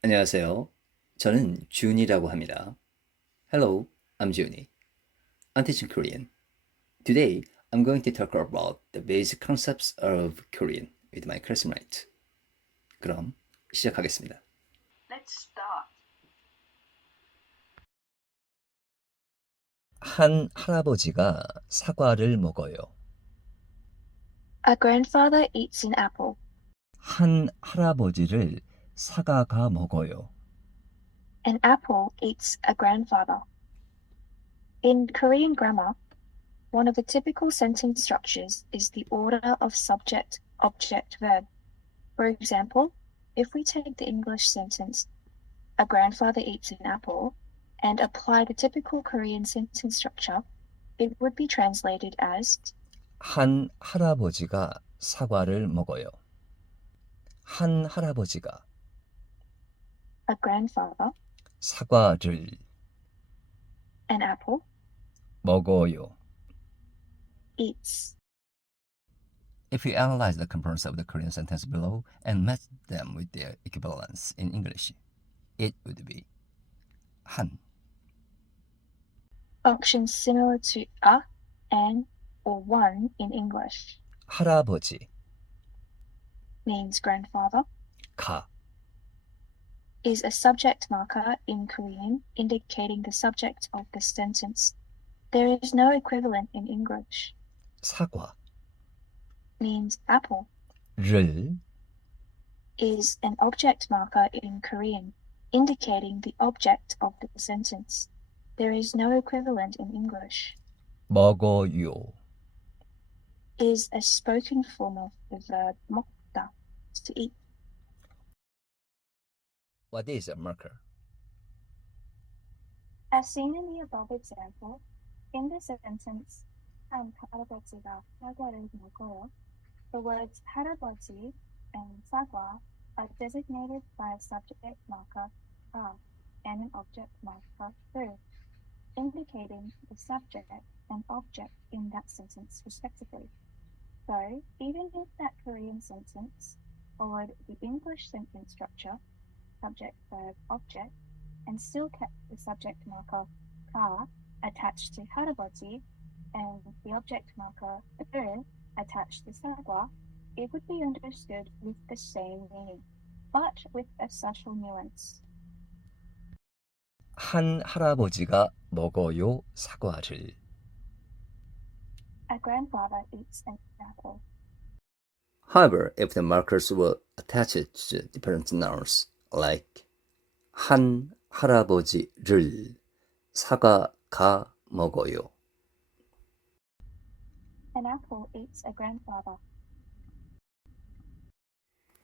안녕하세요. 저는 준이라고 합니다. Hello, I'm Juni. I'm teaching Korean. Today, I'm going to talk about the basic concepts of Korean with my classmate. 그럼 시작하겠습니다. Let's start. 한 할아버지가 사과를 먹어요. A grandfather eats an apple. 한 할아버지를 사과가 먹어요. An apple eats a grandfather. In Korean grammar, one of the typical sentence structures is the order of subject-object-verb. For example, if we take the English sentence, a grandfather eats an apple, and apply the typical Korean sentence structure, it would be translated as 한 할아버지가 사과를 먹어요. 한 할아버지가 a grandfather, 사과를 an apple, 먹어요. eats. If you analyze the components of the Korean sentence below and match them with their equivalents in English, it would be 한, Functions similar to a, an, or one in English. 할아버지, Means grandfather, 가, is a subject marker in Korean indicating the subject of the sentence. There is no equivalent in English. 사과, Means apple, 를, is an object marker in Korean indicating the object of the sentence. There is no equivalent in English. 먹어요. Is a spoken form of the verb 먹다, to eat. What is a marker? As seen in the above example, in the sentence, 할아버지가 사과를 먹어요, the words 할아버지 and 사과 are designated by a subject marker 가 and an object marker 를, indicating the subject and object in that sentence respectively. So, even if that Korean sentence followed the English sentence structure, subject, verb, object, and still kept the subject marker 가 attached to 할아버지 and the object marker 을 attached to 사과, it would be understood with the same meaning, but with a subtle nuance. 한 할아버지가 먹어요 사과를. A grandfather eats an apple. However, if the markers were attached to different nouns, like 한 할아버지를 사과가 먹어요. An apple eats a grandfather.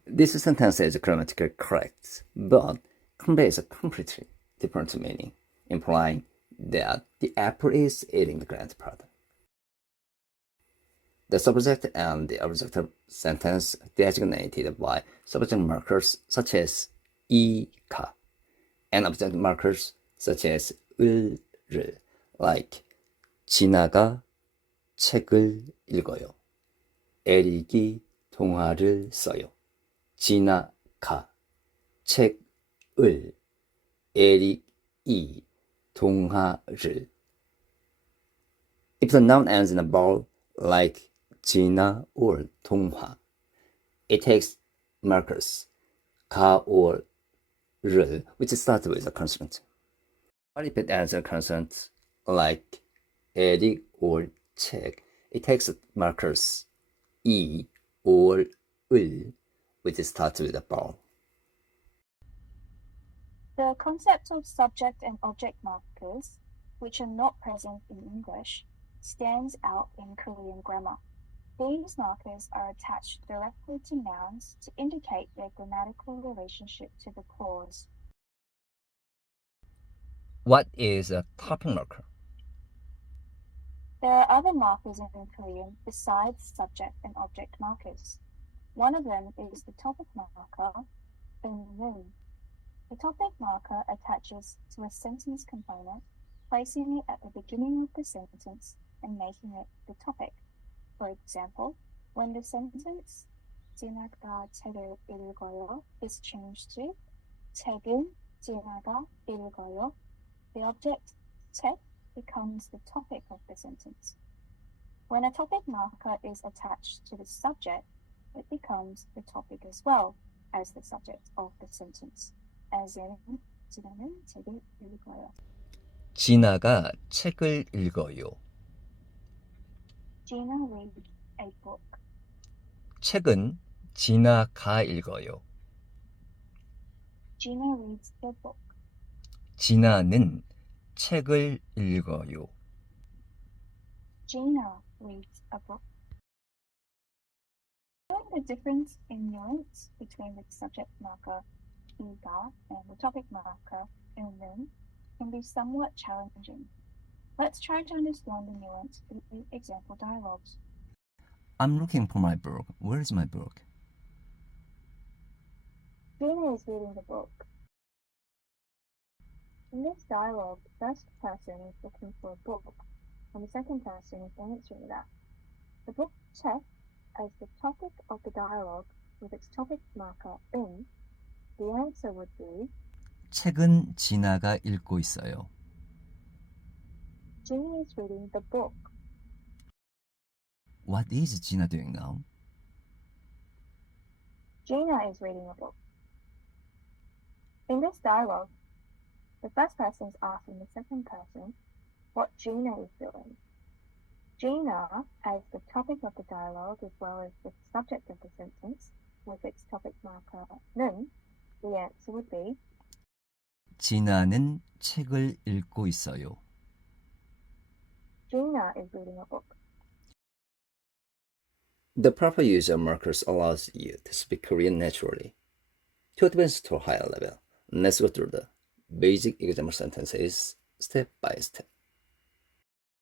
This sentence is grammatically correct, but conveys a completely different meaning, implying that the apple is eating the grandfather. The subject and the object of sentence designated by subject markers such as 이가 and object markers such as 을를, like 지나가 책을 읽어요. 에릭이 동화를 써요. 지나가 책을, 에릭이 동화를. If the noun ends in a vowel like 지나 or 동화, it takes markers 가 or 를, which starts with a consonant. But if it ends in a consonant like 에릭 or 책, it takes markers 이 or 을, which starts with a vowel. The concept of subject and object markers, which are not present in English, stands out in Korean grammar. These markers are attached directly to nouns to indicate their grammatical relationship to the clause. What is a topping marker? There are other markers in Korean besides subject and object markers. One of them is the topic marker, 은. The topic marker attaches to a sentence component, placing it at the beginning of the sentence and making it the topic. For example, when the sentence 지나가 책을 읽어요 is changed to 책은 지나가 읽어요. The object 책 becomes the topic of the sentence. When a topic marker is attached to the subject, it becomes the topic as well as the subject of the sentence. As in, 지나는 책을 읽어요. 진아가 책을 읽어요. Gina reads a book. 책은 진아가 읽어요. Gina reads the book. 진아는 책을 읽어요. Gina reads a book. Knowing the difference in nuance between the subject marker 이가 and the topic marker 는 can be somewhat challenging. Let's try to understand the nuance through the example dialogues. I'm looking for my book. Where is my book? Gina is reading the book. In this dialogue, the first person is looking for a book, and the second person is answering that. The book check as the topic of the dialogue with its topic marker in, the answer would be 책은 진아가 읽고 있어요. Juni is reading the book. What is Gina doing now? Gina is reading a book. In this dialogue, the first person is asking the second person what Gina is doing. Gina as the topic of the dialogue as well as the subject of the sentence with its topic marker 는, the answer would be 진아는 책을 읽고 있어요. Gina is reading a book. The proper use of markers allows you to speak Korean naturally. To advance to a higher level, let's go through the basic example sentences step by step.